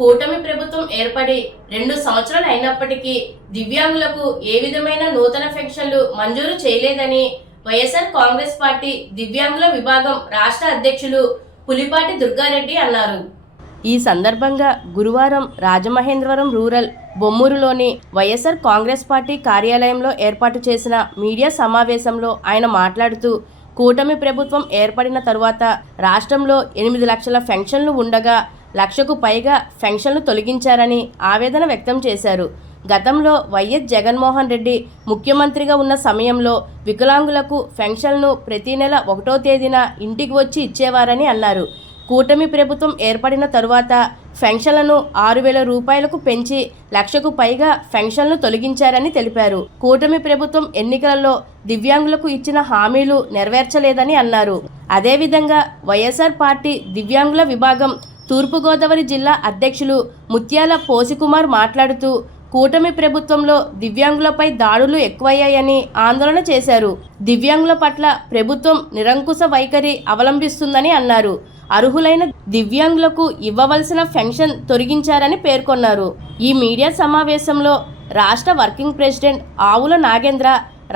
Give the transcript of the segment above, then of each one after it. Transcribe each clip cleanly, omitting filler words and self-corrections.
కూటమి ప్రభుత్వం ఏర్పడి 2 సంవత్సరాలు అయినప్పటికీ దివ్యాంగులకు ఏ విధమైన నూతన పెన్షన్లు మంజూరు చేయలేదని వైఎస్ఆర్ కాంగ్రెస్ పార్టీ దివ్యాంగుల విభాగం రాష్ట్ర అధ్యక్షులు పులిపాటి దుర్గారెడ్డి అన్నారు. ఈ సందర్భంగా గురువారం రాజమహేంద్రవరం రూరల్ బొమ్మూరులోని వైఎస్ఆర్ కాంగ్రెస్ పార్టీ కార్యాలయంలో ఏర్పాటు చేసిన మీడియా సమావేశంలో ఆయన మాట్లాడుతూ, కూటమి ప్రభుత్వం ఏర్పడిన తరువాత రాష్ట్రంలో 8 లక్షల పెన్షన్లు ఉండగా 1,00,000కు పైగా పెన్షన్లు తొలగించారని ఆవేదన వ్యక్తం చేశారు. గతంలో వైఎస్ జగన్మోహన్ రెడ్డి ముఖ్యమంత్రిగా ఉన్న సమయంలో వికలాంగులకు పెన్షన్ను ప్రతి నెల 1వ తేదీన ఇంటికి వచ్చి ఇచ్చేవారని అన్నారు. కూటమి ప్రభుత్వం ఏర్పడిన తరువాత పెన్షన్లను 6,000 రూపాయలకు పెంచి 1,00,000కు పైగా పెన్షన్లు తొలగించారని తెలిపారు. కూటమి ప్రభుత్వం ఎన్నికలలో దివ్యాంగులకు ఇచ్చిన హామీలు నెరవేర్చలేదని అన్నారు. అదేవిధంగా వైఎస్ఆర్ పార్టీ దివ్యాంగుల విభాగం తూర్పుగోదావరి జిల్లా అధ్యక్షులు ముత్యాల పోసికుమార్ మాట్లాడుతూ, కూటమి ప్రభుత్వంలో దివ్యాంగులపై దాడులు ఎక్కువయ్యాయని ఆందోళన చేశారు. దివ్యాంగుల పట్ల ప్రభుత్వం నిరంకుశ వైఖరి అవలంబిస్తుందని అన్నారు. అర్హులైన దివ్యాంగులకు ఇవ్వవలసిన పెన్షన్ తొలగించారని పేర్కొన్నారు. ఈ మీడియా సమావేశంలో రాష్ట్ర వర్కింగ్ ప్రెసిడెంట్ ఆవుల నాగేంద్ర,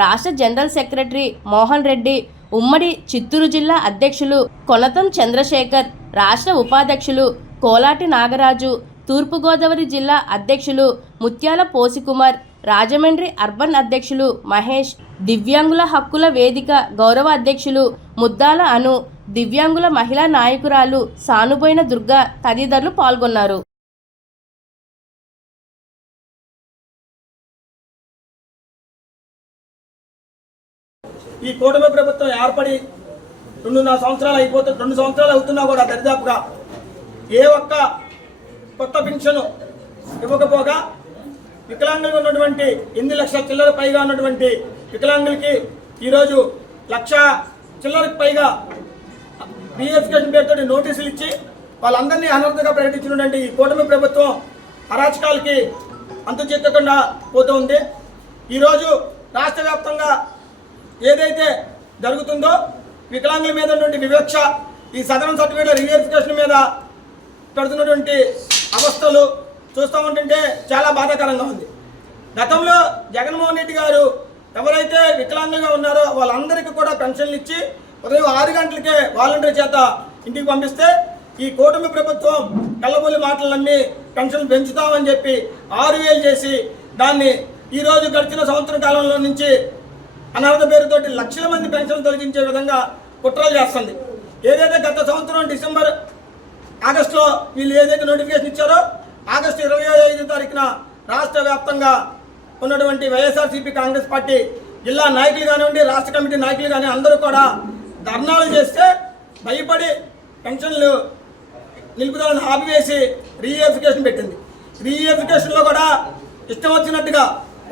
రాష్ట్ర జనరల్ సెక్రటరీ మోహన్ రెడ్డి, ఉమ్మడి చిత్తూరు జిల్లా అధ్యక్షులు కొనతం చంద్రశేఖర్, రాష్ట్ర ఉపాధ్యక్షులు కోలాటి నాగరాజు, తూర్పుగోదావరి జిల్లా అధ్యక్షులు ముత్యాల పోసికుమార్, రాజమండ్రి అర్బన్ అధ్యక్షులు మహేష్, దివ్యాంగుల హక్కుల వేదిక గౌరవ అధ్యక్షులు ముద్దాల అను, దివ్యాంగుల మహిళా నాయకురాలు సానుబోయిన దుర్గా తదితరులు పాల్గొన్నారు. ఈ కూటమి ప్రభుత్వం ఏర్పడి 2 సంవత్సరాలు అవుతున్నా కూడా దరిదాపుగా ఏ ఒక్క కొత్త పెన్షన్ ఇవ్వకపోగా వికలాంగులు ఉన్నటువంటి 8 లక్షల చిల్లర పైగా ఉన్నటువంటి వికలాంగులకి ఈరోజు 1,00,000 చిల్లరకు పైగా రీఎఫికేషన్ పేరుతో నోటీసులు ఇచ్చి వాళ్ళందరినీ అనర్హతగా ప్రకటించినటువంటి ఈ కూటమి ప్రభుత్వం అరాచకాలకి అంతు చెక్కకుండా పోతూ ఉంది. ఈరోజు రాష్ట్ర వ్యాప్తంగా ఏదైతే జరుగుతుందో వికలాంగుల మీద ఉన్నటువంటి వివక్ష, ఈ సదరన్ సర్టిఫికేట్ల రీవెరిఫికేషన్ మీద పెడుతున్నటువంటి అవస్థలు చూస్తూ ఉంటుంటే చాలా బాధాకరంగా ఉంది. గతంలో జగన్మోహన్ రెడ్డి గారు ఎవరైతే వికలాంగులుగా ఉన్నారో వాళ్ళందరికీ కూడా పెన్షన్లు ఇచ్చి ఉదయం 6 గంటలకే వాలంటీర్ చేత ఇంటికి పంపిస్తే, ఈ కూటమి ప్రభుత్వం కళ్ళబొల్లి మాటలన్నీ పెన్షన్లు పెంచుతామని చెప్పి 6,000 చేసి దాన్ని ఈరోజు గడిచిన సంవత్సరం కాలంలో నుంచి అనర్హత పేరుతోటి లక్షల మంది పెన్షన్లు తొలగించే విధంగా కుట్రలు చేస్తుంది. ఏదైతే గత సంవత్సరం ఆగస్టులో వీళ్ళు ఏదైతే నోటిఫికేషన్ ఇచ్చారో ఆగస్టు 25వ తారీఖున రాష్ట్ర వ్యాప్తంగా ఉన్నటువంటి వైఎస్ఆర్సీపీ కాంగ్రెస్ పార్టీ జిల్లా నాయకులు కానివ్వండి, రాష్ట్ర కమిటీ నాయకులు కానీ అందరూ కూడా ధర్నాలు చేస్తే భయపడి పెన్షన్లు నిలుపుదలను ఆపివేసి రీఎఫికేషన్ పెట్టింది. రీఎఫికేషన్లో కూడా ఇష్టం వచ్చినట్టుగా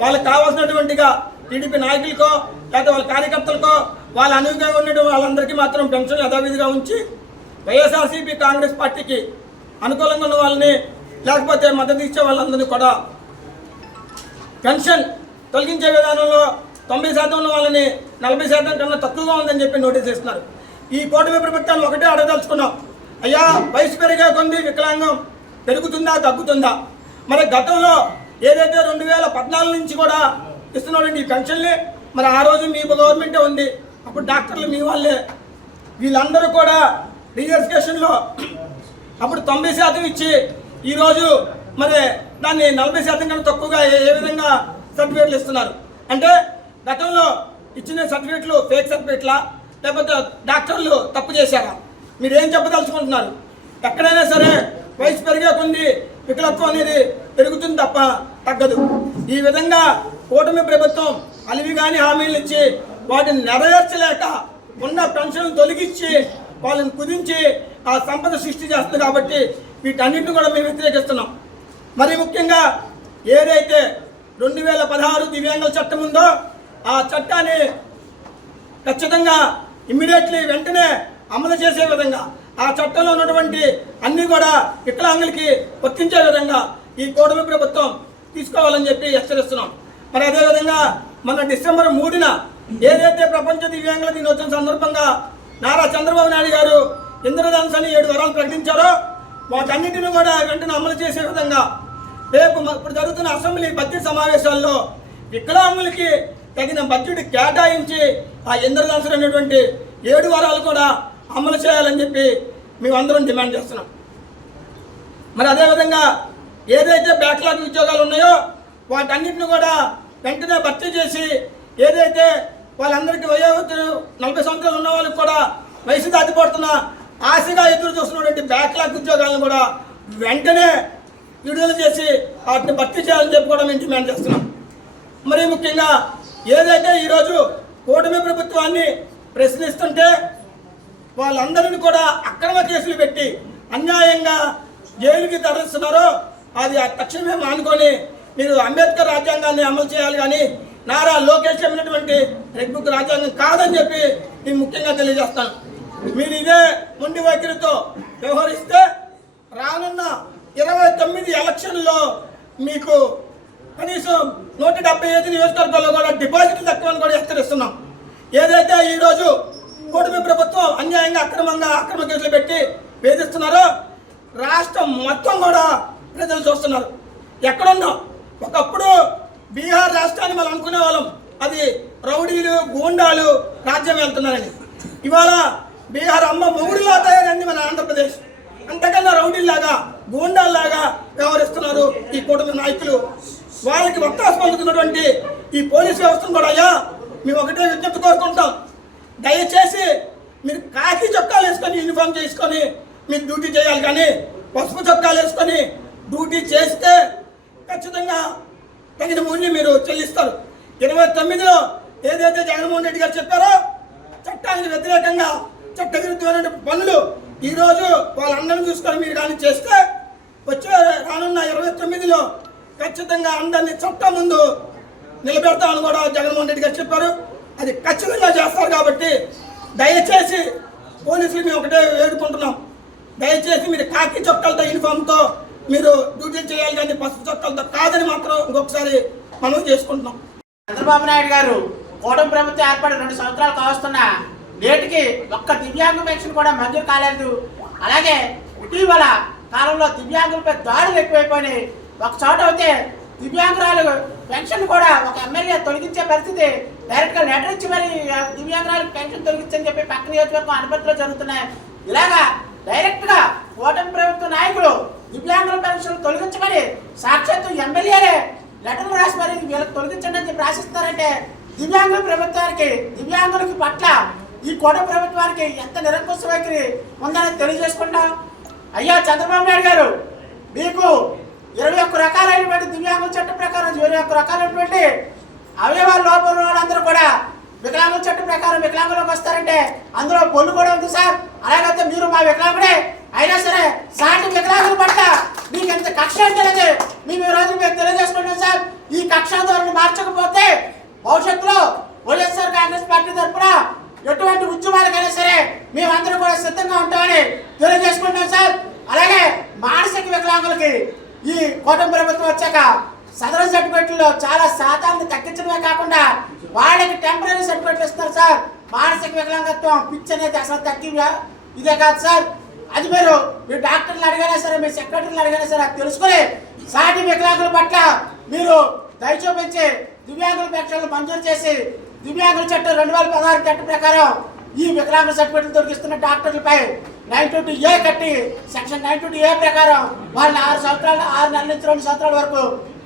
వాళ్ళకి కావాల్సినటువంటిగా టీడీపీ నాయకులకో లేకపోతే వాళ్ళ కార్యకర్తలకో వాళ్ళ అనువుగా ఉన్నటువంటి వాళ్ళందరికీ మాత్రం పెన్షన్లు యథావిధిగా ఉంచి వైఎస్ఆర్సీపీ కాంగ్రెస్ పార్టీకి అనుకూలంగా ఉన్న వాళ్ళని లేకపోతే మద్దతు ఇచ్చే వాళ్ళందరినీ కూడా పెన్షన్ తొలగించే విధానంలో 90% ఉన్న వాళ్ళని 40% కన్నా తక్కువగా ఉందని చెప్పి నోటీస్ ఇస్తున్నారు. ఈ కూటమి ప్రభుత్వాన్ని ఒకటే అడగదలుచుకున్నాం, అయ్యా వయసు పెరిగే కొద్ది వికలాంగం పెరుగుతుందా తగ్గుతుందా? మరి గతంలో ఏదైతే 2014 నుంచి కూడా ఇస్తున్నటువంటి ఈ పెన్షన్లే మరి ఆ రోజు మీ గవర్నమెంటే ఉంది, అప్పుడు డాక్టర్లు మీ వాళ్ళే, వీళ్ళందరూ కూడా రీవెరిఫికేషన్లో అప్పుడు 90% ఇచ్చి ఈరోజు మరి దాన్ని 40% కన్నా తక్కువగా ఏ విధంగా సర్టిఫికేట్లు ఇస్తున్నారు అంటే, గతంలో ఇచ్చిన సర్టిఫికేట్లు ఫేక్ సర్టిఫికేట్లా లేకపోతే డాక్టర్లు తప్పు చేశారా? మీరు ఏం చెప్పదలుచుకుంటున్నారు? ఎక్కడైనా సరే వయసు పెరిగే కొద్ది వికలత్వం అనేది పెరుగుతుంది తప్ప తగ్గదు. ఈ విధంగా కూటమి ప్రభుత్వం అలివి కాని హామీలు ఇచ్చి వాటిని నెరవేర్చలేక ఉన్న పెన్షన్ తొలగించి వాళ్ళని కుదించి ఆ సంపద సృష్టి చేస్తుంది. కాబట్టి వీటన్నిటిని కూడా మేము వ్యతిరేకిస్తున్నాం. మరి ముఖ్యంగా ఏదైతే 2016 దివ్యాంగుల చట్టం ఉందో ఆ చట్టాన్ని ఖచ్చితంగా ఇమ్మీడియట్లీ వెంటనే అమలు చేసే విధంగా ఆ చట్టంలో ఉన్నటువంటి అన్నీ కూడా వికలాంగులకి వర్తించే విధంగా ఈ కూటమి ప్రభుత్వం తీసుకోవాలని చెప్పి హెచ్చరిస్తున్నాం. మరి అదేవిధంగా మన డిసెంబర్ 3న ఏదైతే ప్రపంచ దివ్యాంగుల దినోత్సవం సందర్భంగా నారా చంద్రబాబు నాయుడు గారు ఇంద్రధనుస్సు అని 7 వరాలు ప్రకటించారో వాటన్నిటిని కూడా వెంటనే అమలు చేసే విధంగా రేపు ఇప్పుడు జరుగుతున్న అసెంబ్లీ బడ్జెట్ సమావేశాల్లో వికలాంగులకి తగిన బడ్జెట్ కేటాయించి ఆ ఇంద్రధనుసు అనేటువంటి 7 వారాలు కూడా అమలు చేయాలని చెప్పి మేమందరం డిమాండ్ చేస్తున్నాం. మరి అదేవిధంగా ఏదైతే బ్యాక్లాగ్ ఉద్యోగాలు ఉన్నాయో వాటన్నిటిని కూడా వెంటనే భర్తీ చేసి ఏదైతే వాళ్ళందరికీ వయోవృద్ధులు 40 సంవత్సరాలు ఉన్న వాళ్ళకి కూడా వయసు దాటిపడుతున్న ఆశగా ఎదురు చూస్తున్నటువంటి బ్యాక్లాగ్ ఉద్యోగాలను కూడా వెంటనే విడుదల చేసి వాటిని భర్తీ చేయాలని చెప్పి కూడా మేము డిమాండ్ చేస్తున్నాం. మరి ముఖ్యంగా ఏదైతే ఈరోజు కూటమి ప్రభుత్వాన్ని ప్రశ్నిస్తుంటే వాళ్ళందరినీ కూడా అక్రమ కేసులు పెట్టి అన్యాయంగా జైలుకి తరలిస్తున్నారో అది తక్షణమే మానుకొని మీరు అంబేద్కర్ రాజ్యాంగాన్ని అమలు చేయాలి, కానీ నారా లోకేష్ చెప్పినటువంటి రెడ్ బుక్ రాజ్యాంగం కాదని చెప్పి నేను ముఖ్యంగా తెలియజేస్తాను. మీరు ఇదే మొండి వైఖరితో వ్యవహరిస్తే రానున్న 29 ఎలక్షన్లో మీకు కనీసం 175 నియోజకవర్గాల్లో కూడా డిపాజిట్లు తక్కువని కూడా హెచ్చరిస్తున్నాం. ఏదైతే ఈరోజు కూటమి ప్రభుత్వం అన్యాయంగా అక్రమ కేసులు పెట్టి వేధిస్తున్నారో రాష్ట్రం మొత్తం కూడా ప్రజలు చూస్తున్నారు. ఎక్కడున్నాం ఒకప్పుడు బీహార్ రాష్ట్రాన్ని మనం అనుకునే వాళ్ళం, అది రౌడీలు గూండాలు రాజ్యం వెళ్తున్నారని. ఇవాళ బీహార్ అమ్మ మొగుడులా తయారైంది మన ఆంధ్రప్రదేశ్. అంతకన్నా రౌడీల్లాగా గూండాల్లాగా వ్యవహరిస్తున్నారు ఈ కూటమి నాయకులు. వాళ్ళకి వత్తాసు పలుకుతున్నటువంటి ఈ పోలీస్ వ్యవస్థను కూడా అయ్యా మేము ఒకటే విజ్ఞప్తి కోరుకుంటాం, దయచేసి మీరు కాకి చొక్కాలు వేసుకొని యూనిఫామ్ చేసుకొని మీరు డ్యూటీ చేయాలి, కానీ పసుపు చొక్కాలు వేసుకొని డ్యూటీ చేస్తే ఖచ్చితంగా తగిన మూల్యం మీరు చెల్లిస్తారు. 29లో ఏదైతే జగన్మోహన్ రెడ్డి గారు చెప్పారో చట్టానికి వ్యతిరేకంగా చట్టవిరుద్ధమైన పనులు ఈరోజు వాళ్ళందరినీ చూసుకొని మీరు కానీ చేస్తే వచ్చే రానున్న 29లో ఖచ్చితంగా అందరినీ చట్టం ముందు నిలబెడతామని కూడా జగన్మోహన్ రెడ్డి గారు చెప్పారు. అది ఖచ్చితంగా చేస్తారు. కాబట్టి దయచేసి పోలీసులు మేము ఒకటే వేడుకుంటున్నాం, దయచేసి మీరు కాకి చొక్కాలతో యూనిఫామ్తో మీరు డ్యూటీ చేయాలి, కానీ పసుపు చొక్కాలతో కాదని మాత్రం ఇంకొకసారి మనం చేసుకుంటున్నాం. చంద్రబాబు నాయుడు గారు కూటమి ప్రభుత్వం ఏర్పడి 2 సంవత్సరాలు కావస్తున్నా నేటికి ఒక్క దివ్యాంగ పెన్షన్ కూడా మంజూరు కాలేదు. అలాగే ఇటీవల కాలంలో దివ్యాంగులపై దాడులు ఎక్కువైపోయినాయి. ఒక చోట అయితే దివ్యాంగురాలు పెన్షన్ కూడా ఒక ఎమ్మెల్యే తొలగించే పరిస్థితి, డైరెక్ట్గా లెటర్ ఇచ్చి మరి దివ్యాంగురాలకు పెన్షన్ తొలగించని చెప్పి పక్క నియోజకవర్గం అనుమతిలో జరుగుతున్నాయి. ఇలాగా డైరెక్ట్గా కూటమి ప్రభుత్వ నాయకులు దివ్యాంగుల పెన్షన్ తొలగించమని సాక్షాత్తు ఎమ్మెల్యేలే లెటర్లు రాసి మరి వీళ్ళకి తొలగించండి అని చెప్పి రాసిస్తారంటే దివ్యాంగుల ప్రభుత్వానికి దివ్యాంగులకి పట్ల ఈ కూటమి ప్రభుత్వానికి ఎంత నిరంకుశ వైఖరి ఉందని తెలియజేసుకుంటాం. అయ్యా చంద్రబాబు నాయుడు గారు, మీకు 21 రకాలైనటువంటి దివ్యాంగుల చట్టం ప్రకారం 21 రకాలైనటువంటి అవయవాల లోపం వాళ్ళందరూ కూడా వికలాంగుల చట్టం ప్రకారం వికలాంగులకు వస్తారంటే అందులో బొల్లు కూడా ఉంది సార్. అలాగైతే మీరు మా వికలాంగుడే అయినా సరే సాటి వికలాంగుల పట్ల మీకు ఎంత కక్ష తెలియదు మేము ఈ రోజు మేము తెలియజేసుకుంటాం సార్. ఈ కక్ష ధోరణి మార్చకపోతే భవిష్యత్తులో వైఎస్ఆర్ కాంగ్రెస్ పార్టీ తరఫున ఎటువంటి ఉద్యమాలకైనా సరే మేమందరం కూడా సిద్ధంగా ఉంటామని తెలియజేసుకుంటాం సార్. అలాగే మానసిక వికలాంగులకి ఈ కూటమి ప్రభుత్వం వచ్చాక సదరన్ సర్టిఫికెట్లో చాలా శాతాన్ని తగ్గించడమే కాకుండా వాళ్ళకి టెంపరీ సర్టిఫికెట్లు ఇస్తారు సార్. మానసిక వికలాంగత్వం పిచ్ అనేది అసలు తగ్గి ఇదే కాదు సార్. అది మీరు డాక్టర్లు అడిగినా సరే మీ సెక్రటరీలు అడిగినా సరే అది తెలుసుకొని సాటి వికలాంగుల పట్ల మీరు దయ చూపించి దివ్యాంగుల పెన్షన్లు మంజూరు చేసి దివ్యాంగుల చట్టం 2016 చట్టం ప్రకారం ఈ వికలాంగుల సర్టిఫికెట్లు దొరికిస్తున్న డాక్టర్లపై 922A కట్టి సెక్షన్ 922A ప్రకారం వాళ్ళని 6 నెలల నుంచి 2 సంవత్సరాల వరకు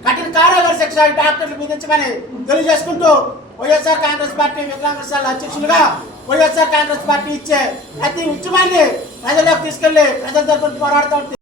కఠిన కారాగార శిక్ష డాక్టర్లు విధించమని తెలియజేసుకుంటూ వైఎస్ఆర్ కాంగ్రెస్ పార్టీ వికలాంగుల సంఘ అధ్యక్షులుగా వైఎస్ఆర్ కాంగ్రెస్ పార్టీ ఇచ్చే ప్రతి ఉద్యమాన్ని ప్రజల్లోకి తీసుకెళ్లి ప్రజల తరఫున పోరాడుతూ